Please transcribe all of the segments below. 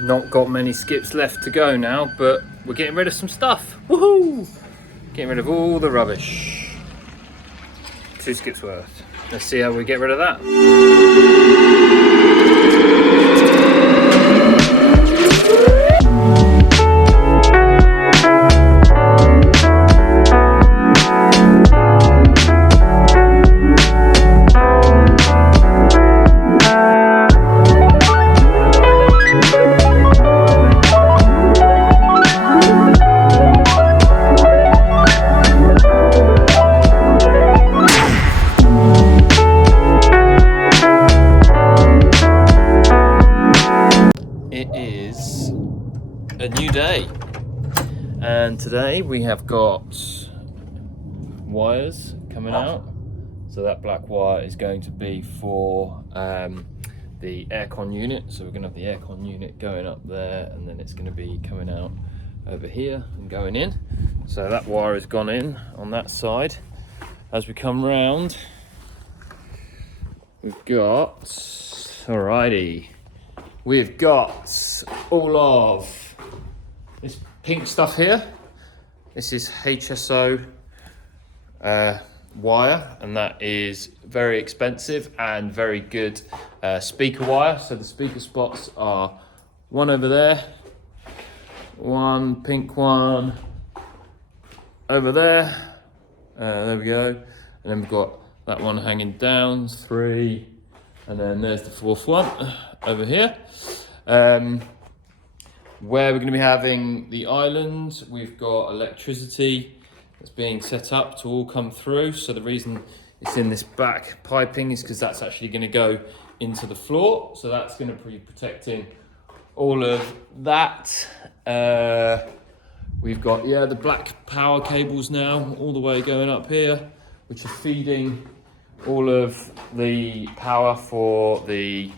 Not got many skips left to go now, but we're getting rid of some stuff. Woohoo! Getting rid of all the rubbish. 2 skips worth. Let's see how we get rid of that. A new day, and today we have got wires coming out. So that black wire is going to be for the aircon unit, so we're going to have the aircon unit going up there, and then it's going to be coming out over here and going in. So that wire has gone in on that side. As we come round, we've got, alrighty, we've got all of this pink stuff here. This is HSO wire, and that is very expensive and very good speaker wire. So the speaker spots are one over there, one pink one over there, there we go, and then we've got that one hanging down, 3, and then there's the 4th one over here. Where we're going to be having the island, we've got electricity that's being set up to all come through. So the reason it's in this back piping is because that's actually going to go into the floor. So that's going to be protecting all of that. We've got, the black power cables now all the way going up here, which are feeding all of the power for the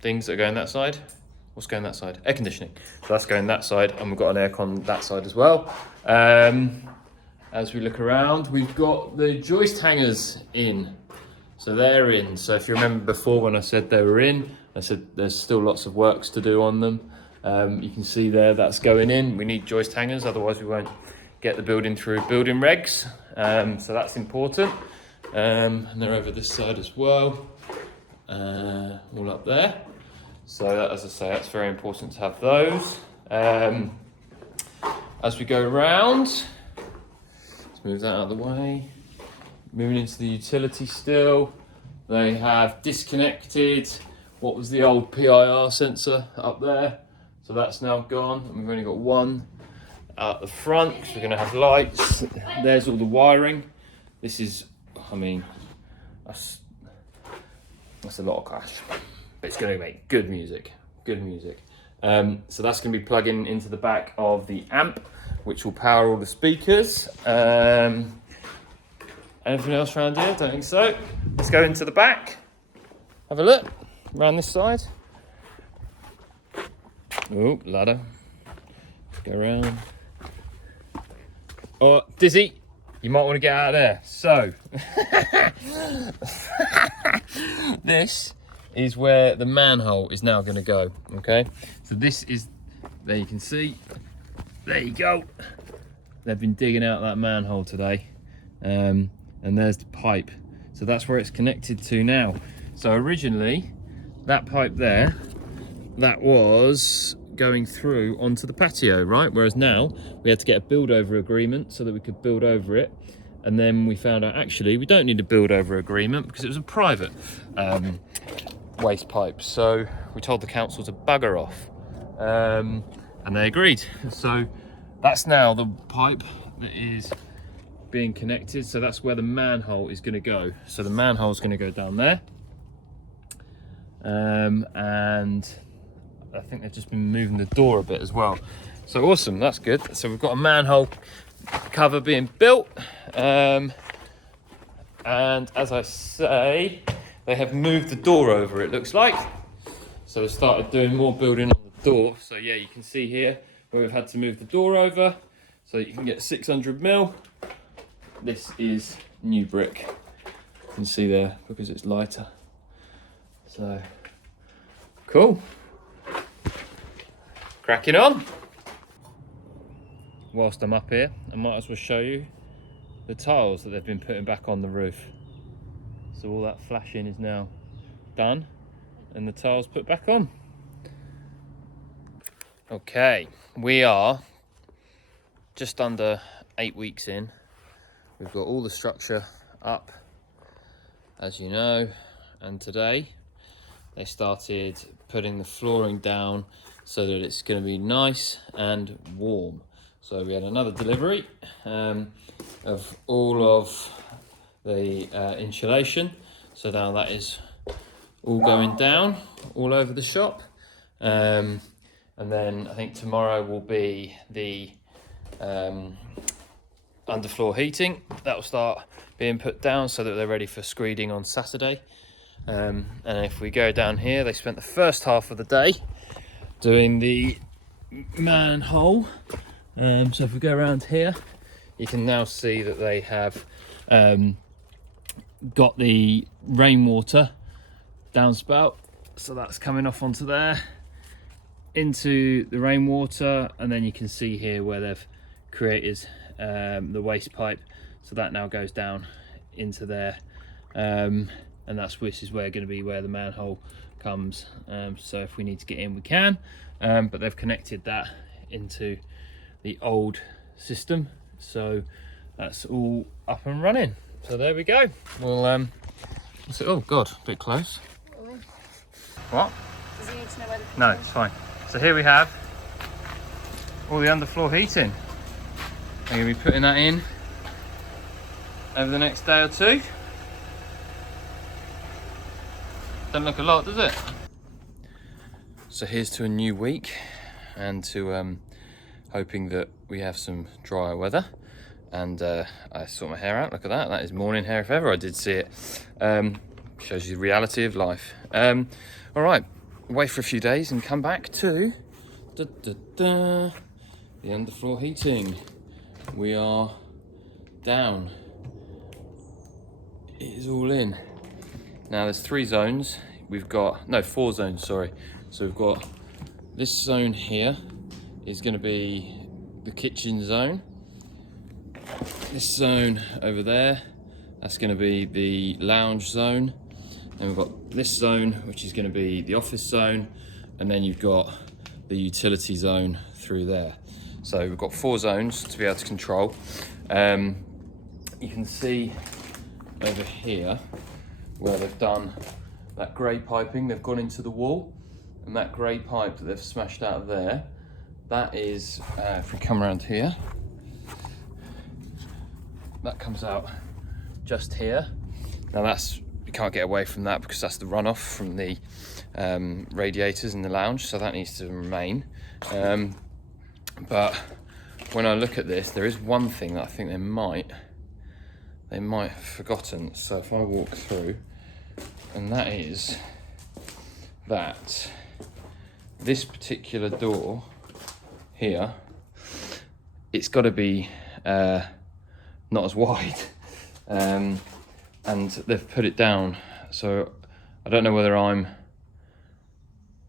things that are going that side. What's going that side? Air conditioning. So that's going that side, and we've got an aircon that side as well. As we look around, we've got the joist hangers in. So they're in. So if you remember before when I said they were in, I said there's still lots of works to do on them. You can see there that's going in. We need joist hangers, otherwise we won't get the building through building regs. So that's important. And they're over this side as well, all up there. So that, as I say, that's very important to have those. As we go around, let's move that out of the way. Moving into the utility still, they have disconnected what was the old PIR sensor up there. So that's now gone, and we've only got one out the front, because we're going to have lights. There's all the wiring. This is, I mean, that's a lot of cash. But it's going to make good music. So that's going to be plugging into the back of the amp, which will power all the speakers. Anything else around here? Don't think so. Let's go into the back. Have a look around this side. Oh, ladder. Let's go around. Oh, Dizzy, you might want to get out of there. So, this is where the manhole is now going to go. Okay, so this is, there you can see, there you go, they've been digging out that manhole today, and there's the pipe, so that's where it's connected to now. So originally that pipe there, that was going through onto the patio, right? Whereas now we had to get a build over agreement so that we could build over it, and then we found out actually we don't need a build over agreement because it was a private waste pipe. So we told the council to bugger off, and they agreed. So that's now the pipe that is being connected. So that's where the manhole is going to go. So the manhole is going to go down there, and I think they've just been moving the door a bit as well. So awesome, that's good. So we've got a manhole cover being built, and as I say, they have moved the door over, it looks like. So they started doing more building on the door. So yeah, you can see here where we've had to move the door over so you can get 600 mil. This is new brick. You can see there because it's lighter. So cool. cracking on. Whilst I'm up here, I might as well show you the tiles that they've been putting back on the roof. So all that flashing is now done and the tiles put back on. Okay, we are just under 8 weeks in. We've got all the structure up, as you know, and today they started putting the flooring down so that it's going to be nice and warm. So we had another delivery of all of the insulation. So now that is all going down all over the shop. And then I think tomorrow will be the underfloor heating. That will start being put down so that they're ready for screeding on Saturday. And if we go down here, they spent the first half of the day doing the manhole. So if we go around here, you can now see that they have got the rainwater downspout. So that's coming off onto there, into the rainwater, and then you can see here where they've created the waste pipe. So that now goes down into there. And this is where going to be where the manhole comes. So if we need to get in, we can. But they've connected that into the old system, so that's all up and running. So there we go. Well, oh god, a bit close. What? Does he need to know where the No, it's fine. So here we have all the underfloor heating. I'm going to be putting that in over the next day or two. Doesn't look a lot, does it? So here's to a new week and to hoping that we have some drier weather. And I sort my hair out, look at that. That is morning hair if ever I did see it. Shows you the reality of life. All right, wait for a few days and come back to the underfloor heating. We are down. It is all in. Now there's 3 zones. We've got, no, 4 zones, sorry. So we've got this zone here is going to be the kitchen zone. This zone over there, that's going to be the lounge zone. Then we've got this zone, which is going to be the office zone. And then you've got the utility zone through there. So we've got 4 zones to be able to control. You can see over here where they've done that grey piping, they've gone into the wall, and that grey pipe that they've smashed out of there, that is, if we come around here, that comes out just here. Now you can't get away from that because that's the runoff from the radiators in the lounge, so that needs to remain. But when I look at this, there is one thing that I think they might have forgotten. So if I walk through, and that is that this particular door here, it's got to be not as wide, and they've put it down. So I don't know whether I'm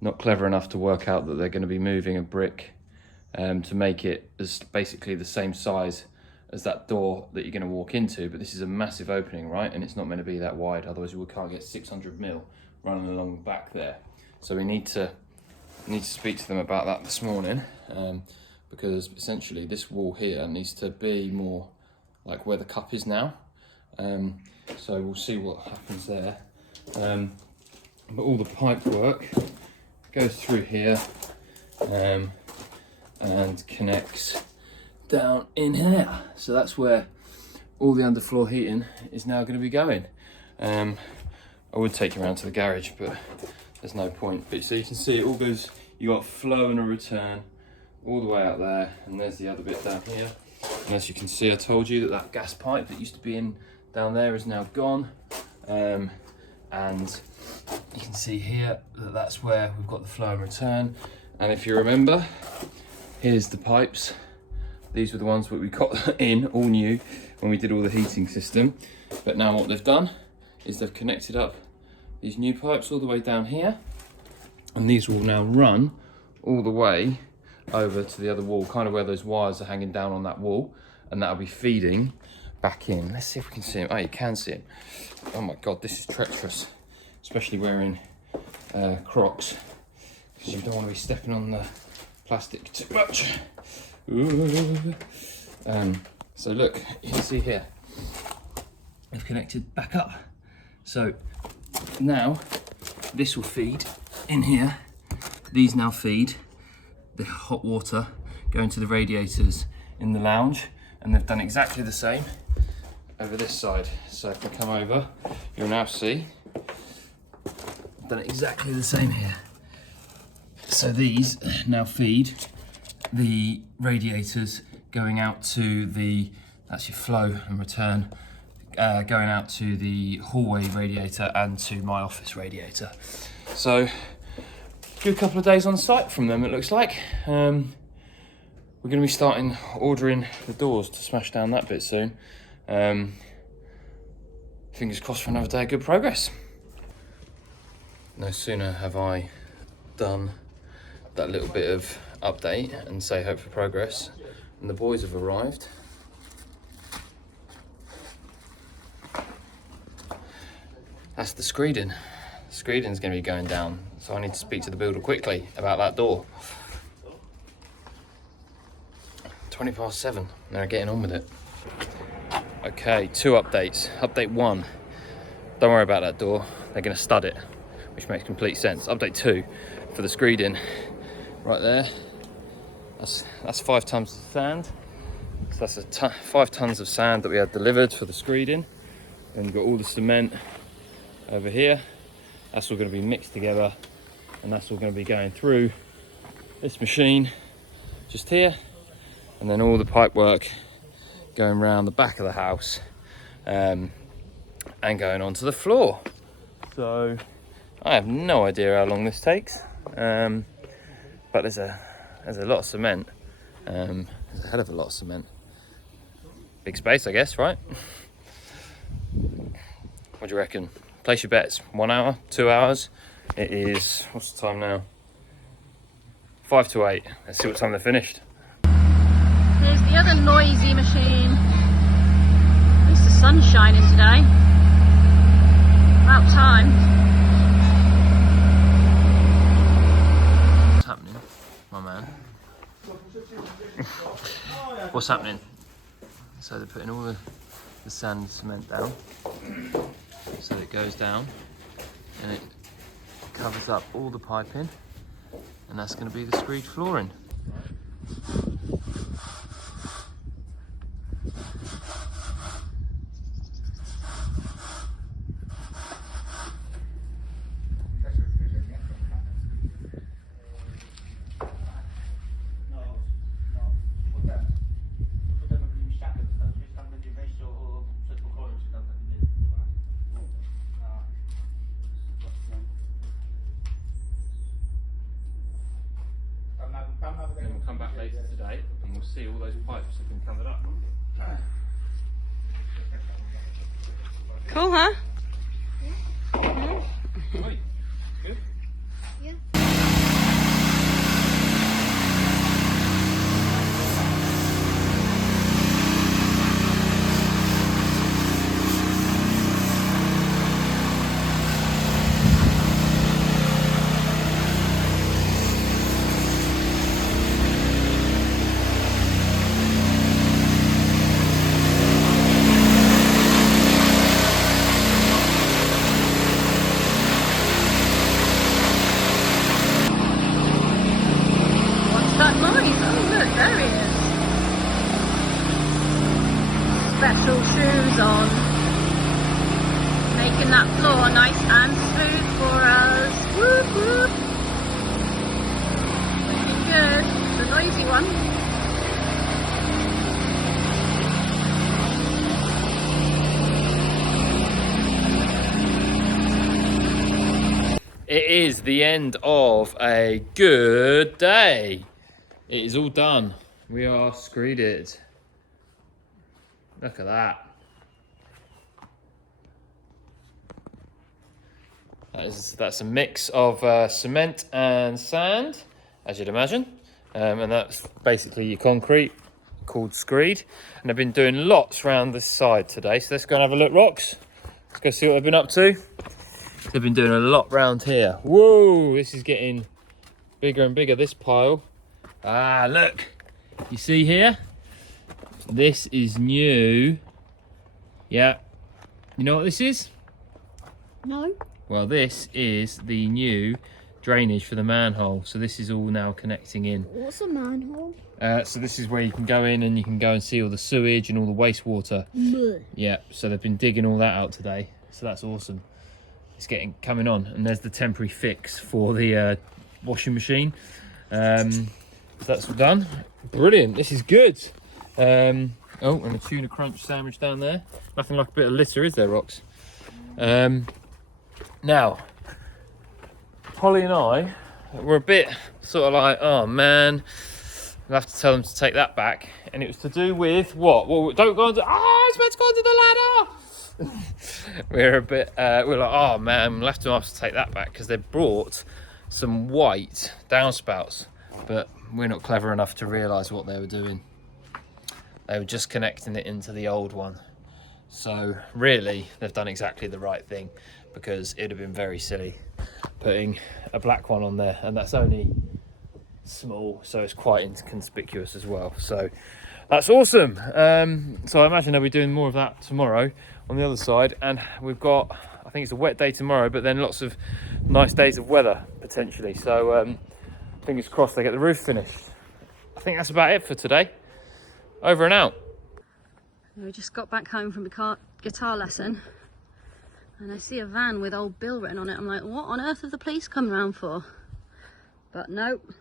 not clever enough to work out that they're going to be moving a brick to make it as basically the same size as that door that you're going to walk into, but this is a massive opening, right? And it's not meant to be that wide, otherwise we can't get 600mm running along the back there. So we need to speak to them about that this morning, because essentially this wall here needs to be more like where the cup is now. So we'll see what happens there. But all the pipe work goes through here and connects down in here. So that's where all the underfloor heating is now going to be going. I would take you around to the garage, but there's no point. But so you can see it all goes, you got flow and a return all the way out there, and there's the other bit down here. And as you can see, I told you that gas pipe that used to be in down there is now gone. And you can see here that that's where we've got the flow and return. And if you remember, here's the pipes. These were the ones that we got in, all new, when we did all the heating system. But now what they've done is they've connected up these new pipes all the way down here. And these will now run all the way over to the other wall, kind of where those wires are hanging down on that wall, and that'll be feeding back in. Let's see if we can see him. Oh, you can see him. Oh my God, this is treacherous, especially wearing Crocs, because you don't want to be stepping on the plastic too much. Ooh. So look, you can see here, I've connected back up. So now this will feed in here. These now feed the hot water going to the radiators in the lounge, and they've done exactly the same over this side. So if I come over, you'll now see I've done exactly the same here. So these now feed the radiators going out to the, that's your flow and return, going out to the hallway radiator and to my office radiator. So good couple of days on site from them, it looks like. We're going to be starting ordering the doors to smash down that bit soon. Fingers crossed for another day of good progress. No sooner have I done that little bit of update and say hope for progress, and the boys have arrived. That's the screeding. The screeding's going to be going down, so I need to speak to the builder quickly about that door. 7:20, they're getting on with it. Okay, 2 updates. Update 1, don't worry about that door, they're going to stud it, which makes complete sense. Update 2, for the screeding, right there, that's 5 tons of sand. So that's 5 tons of sand that we had delivered for the screeding. And we've got all the cement over here. That's all going to be mixed together, and that's all going to be going through this machine just here, and then all the pipe work going around the back of the house, and going onto the floor. So I have no idea how long this takes, but there's a lot of cement. There's a hell of a lot of cement. Big space, I guess, right? What do you reckon? Place your bets. 1 hour, 2 hours. It is, what's the time now? 5 to 8. Let's see what time they're finished. Here's the other noisy machine. At least the sun's shining today. About time. What's happening, my man? What's happening? So they're putting all the sand and cement down. So it goes down and it covers up all the piping, and that's going to be the screed flooring. And we'll come back later today and we'll see all those pipes have been covered up. Cool, huh? Right. Good? Yeah. That noise. Oh look, there he is. Special shoes on. Making that floor nice and smooth for us. Whoop whoop. Looking good. The noisy one. It is the end of a good day. It is all done. We are screeded. Look at that. That's a mix of cement and sand, as you'd imagine. and that's basically your concrete called Screed. And they've been doing lots around this side today. So let's go and have a look, Rox. Let's go see what they've been up to. They've been doing a lot round here. Whoa, this is getting bigger and bigger, this pile. Ah, look, you see here? This is new. Yeah, you know what this is? No. Well, this is the new drainage for the manhole. So this is all now connecting in. What's a manhole? So this is where you can go in and you can go and see all the sewage and all the wastewater. Blech. Yeah, so they've been digging all that out today. So that's awesome. It's coming on. And there's the temporary fix for the washing machine. That's done. Brilliant, this is good. Oh, and a tuna crunch sandwich down there. Nothing like a bit of litter, is there, Rox? Now, Holly and I were a bit sort of like, oh man, we'll have to tell them to take that back. And it was to do with what? Well, don't go on to, it's meant to go onto the ladder. We're a bit, we're like, oh man, we'll have to ask to take that back because they brought some white downspouts, but we're not clever enough to realise what they were doing. They were just connecting it into the old one. So really, they've done exactly the right thing, because it'd have been very silly putting a black one on there, and that's only small, so it's quite inconspicuous as well. So that's awesome. So I imagine they'll be doing more of that tomorrow on the other side, and we've got, I think it's a wet day tomorrow, but then lots of nice days of weather potentially. So fingers crossed they get the roof finished. I think that's about it for today. Over and out. We just got back home from a guitar lesson, and I see a van with Old Bill written on it. I'm like, what on earth have the police come round for? But nope,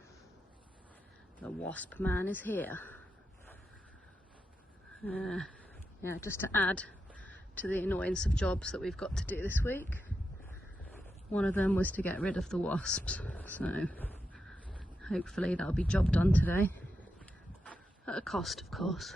the wasp man is here. Yeah, just to add to the annoyance of jobs that we've got to do this week. One of them was to get rid of the wasps, so hopefully that'll be job done today. At a cost, of course.